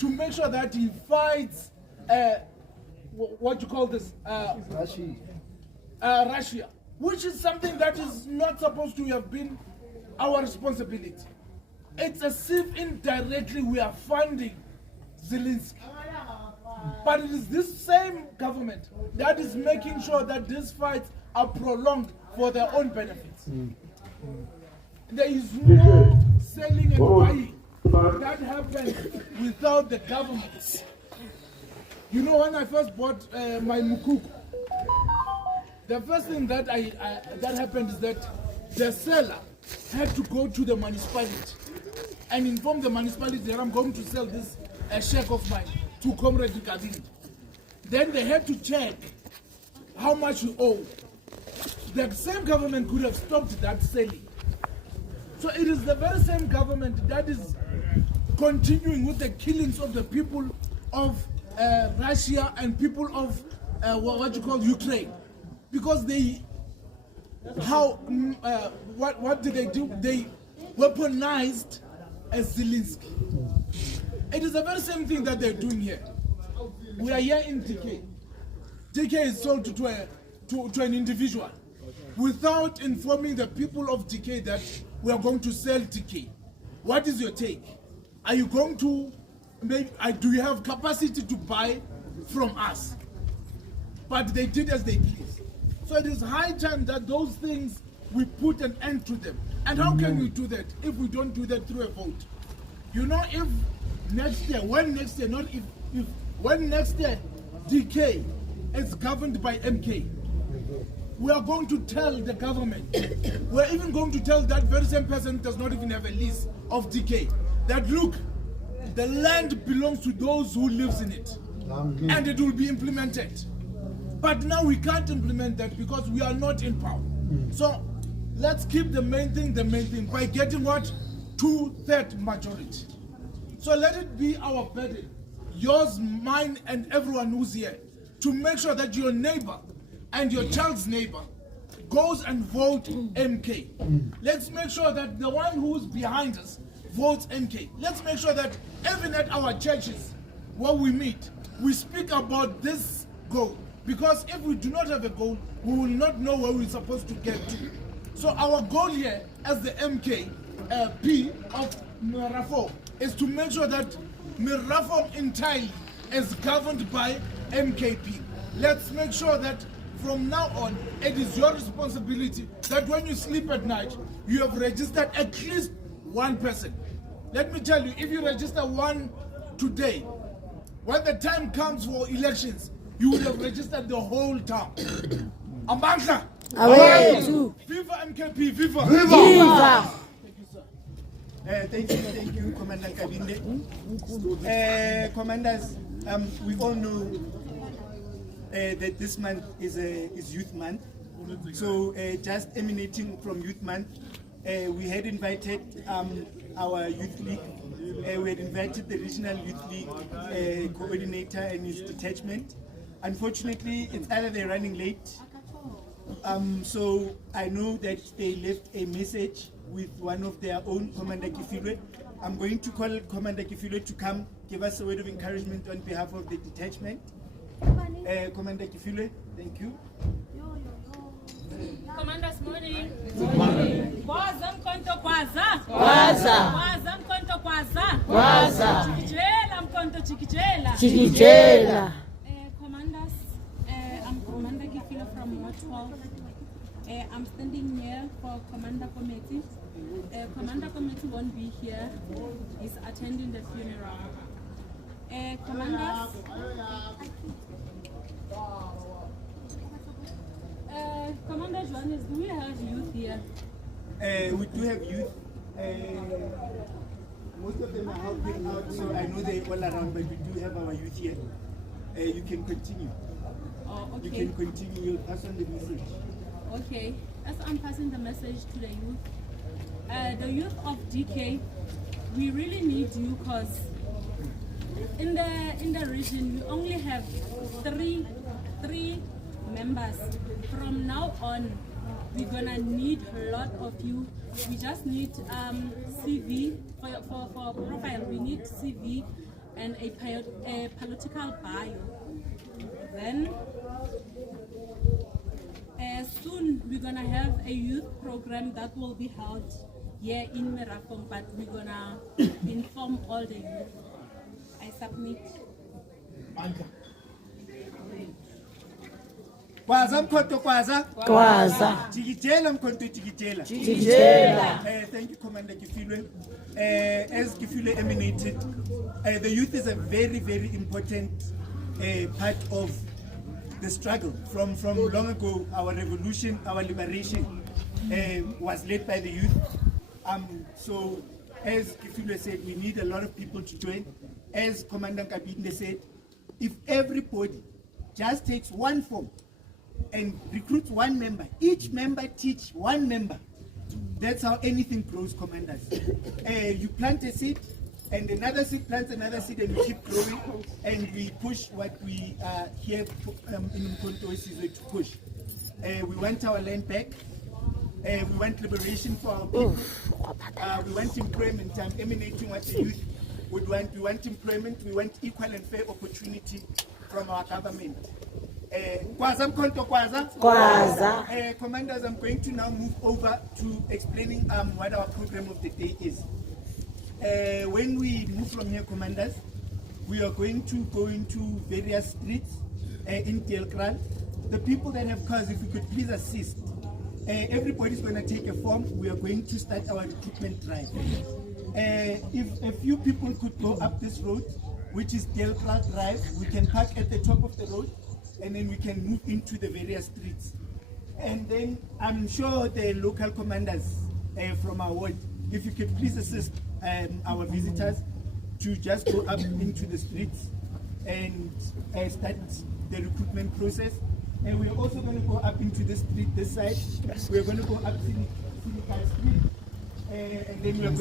to make sure that he fights what you call this Russia, which is something that is not supposed to have been our responsibility. It's as if indirectly we are funding Zelensky. But it is this same government that is making sure that these fights are prolonged for their own benefits. There is no selling and buying that happens without the government. You know, when I first bought my Mkhonto, the first thing that that happened is that the seller had to go to the municipality and inform the municipality that I'm going to sell this shack of mine to Comrade Nkabini. Then they had to check how much you owe. The same government could have stopped that selling. So it is the very same government that is continuing with the killings of the people of Russia and people of what you call Ukraine, because they what did they do? They weaponized Zelensky. It is the very same thing that they're doing here. We are here in DK. DK is sold to an individual without informing the people of DK that we are going to sell DK. What is your take? Are you going to do you have capacity to buy from us? But they did as they please. So it is high time that those things, we put an end to them. And how can we do that if we don't do that through a vote? You know, if next year, when next year DK is governed by MK, we are going to tell the government, we're even going to tell that very same person who does not even have a lease of DK, that look, the land belongs to those who lives in it, and it will be implemented. But now we can't implement that because we are not in power. So let's keep the main thing by getting what? 2/3 majority. So let it be our burden, yours, mine, and everyone who's here, to make sure that your neighbor and your child's neighbor goes and vote MK. Let's make sure that the one who's behind us votes MK. Let's make sure that even at our churches where we meet, we speak about this goal. Because if we do not have a goal, we will not know where we're supposed to get to. So our goal here as the MKP of Mirafo is to make sure that Mirafo entirely is governed by MKP. Let's make sure that from now on, it is your responsibility that when you sleep at night, you have registered at least one person. Let me tell you, if you register one today, when the time comes for elections, you would have registered the whole town. Amandla! Viva MKP! Viva! Viva! Thank you, sir. Thank you, Commander Kabinde. Commanders, we all know that this month is Youth Month. So just emanating from Youth Month, we had invited our Youth League. We had invited the Regional Youth League coordinator and his detachment. Unfortunately, it's either they're running late. So I know that they left a message with one of their own, Commander Kifilwe. I'm going to call Commander Kifilwe to come give us a word of encouragement on behalf of the detachment. Commander Kifilwe, thank you. Commanders, morning. Morning. Gwazaa, Mkhonto, Gwazaa. Gwazaa. Gwazaa, Mkhonto, Gwazaa. Gwazaa. Chikijela, Mkhonto, chikijela. Chikijela. Commanders, I'm Commander Gifila from Ward 12. I'm standing here for Commander Committee. Commander Committee won't be here. He's attending the funeral. Commanders, Commander Johannes, do we have youth here? We do have youth. Most of them are helping out, so I know they're all around, but we do have our youth here. You can continue. Oh, okay. You can continue. You'll pass on the message. Okay. As I'm passing the message to the youth of DK, we really need you because in the region we only have three members. From now on, we're gonna need a lot of you. We just need CV for profile. We need CV and a political bio. Then soon we're gonna have a youth program that will be held here in Merafong, but we're gonna inform all the youth. I submit. Gwazaa, Mkhonto, Gwazaa. Gwazaa. Jikijela, Mkhonto, jikijela. Jikijela. Thank you, Commander Kifilwe. As Kifilwe emanated, the youth is a very, very important part of the struggle. From long ago, our revolution, our liberation was led by the youth. So, as Kifilwe said, we need a lot of people to join. As Commander Kabinde said, if everybody just takes one form and recruits one member, each member teach one member, that's how anything grows, commanders. You plant a seed, and another seed plants another seed, and we keep growing, and we push what we here in Mkhonto is to push. We want our land back. We want liberation for our people. We want employment. I'm emanating what the youth would want. We want employment. We want equal and fair opportunity from our government. Gwazaa, Mkhonto, Gwazaa. Gwazaa. Commanders, I'm going to now move over to explaining what our program of the day is. When we move from here, commanders, we are going to go into various streets in Telkran. The people that have cars, if you could please assist. Everybody's going to take a form. We are going to start our recruitment drive. If a few people could go up this road, which is Telkran Drive, we can park at the top of the road, and then we can move into the various streets. And then I'm sure the local commanders from our ward, if you could please assist our visitors to just go up into the streets and start the recruitment process. And we're also going to go up into the street this side. We're going to go up Silicon Street, and then we're going